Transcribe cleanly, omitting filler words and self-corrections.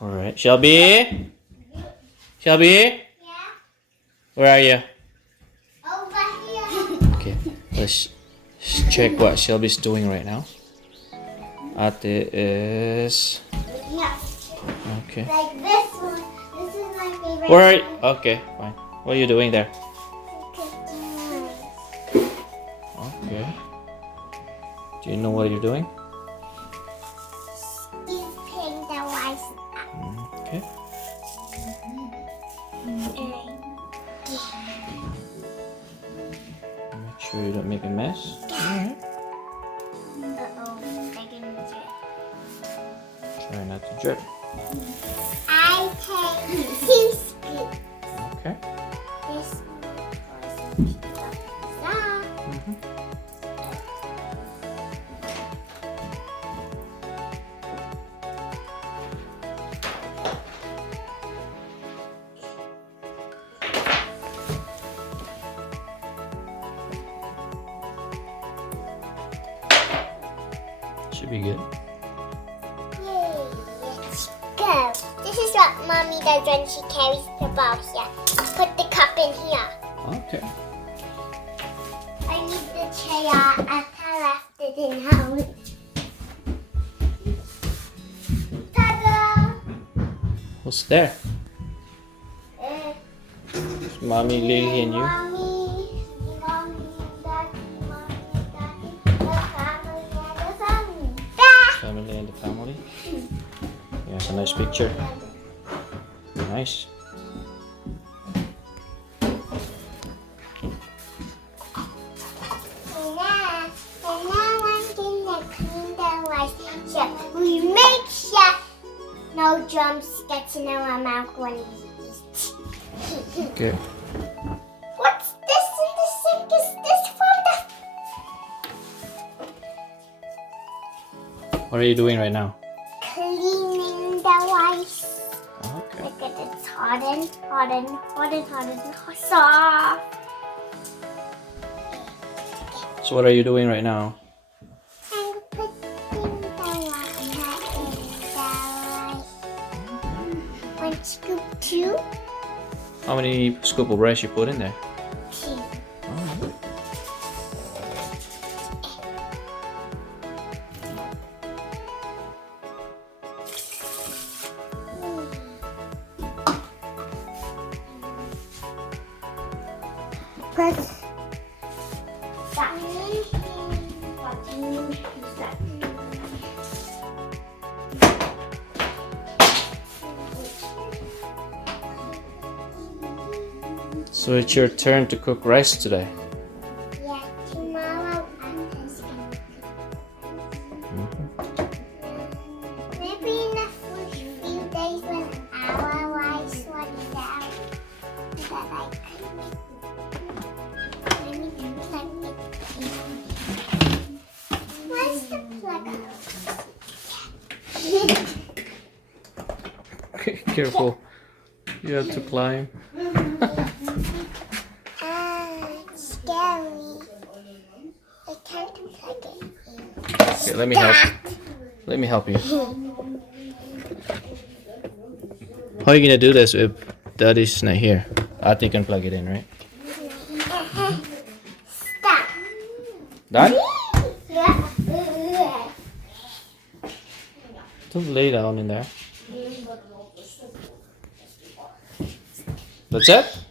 All right, Shelby. Shelby, Yeah. where are you? Over here. Okay, let's check what Shelby's doing right now. Ate is Yeah. okay. Like this one. This is my favorite. Where are you? Okay, fine. What are you doing there? Okay. Do you know what you're doing? He's paying the rice. Okay. Make sure you don't make a mess. Alright. Uh-oh. I can drip. Try not to drip. I take 2 scoops. Okay. This one for some pizza. Mm-hmm. Should be good. Yay, let's go. This is what Mommy does when she carries the ball here. Put the cup in here. Okay. I need the chair. I left it in house. Ta-da! What's there? Uh, Is Mommy, Lily, and you? Mommy, Daddy, the family. Family and the family. Yeah, it's a nice picture. Nice. And now I'm gonna clean the rice. So we make sure no germs get in our mouth when we eat. Okay. What's this in the sink? Is this for What are you doing right now? the cleaning the rice? Okay. Look at it, it's hardened, soft. So what are you doing right now? I'm putting the water in the rice. 1 scoop, 2. How many scoop of rice you put in there? 2. Oh, Press that. so it's your turn to cook rice today. Yeah, tomorrow I'm just gonna maybe in a few days when our rice runs out, that I could maybe plug it in. Where's the plug? Careful. You have to climb. It's scary. I can't plug it in. Okay, let me help. Let me help you. How are you gonna do this if Daddy's not here? I think you can plug it in, right? Stop. Done? Yeah. Don't lay down in there. That's it?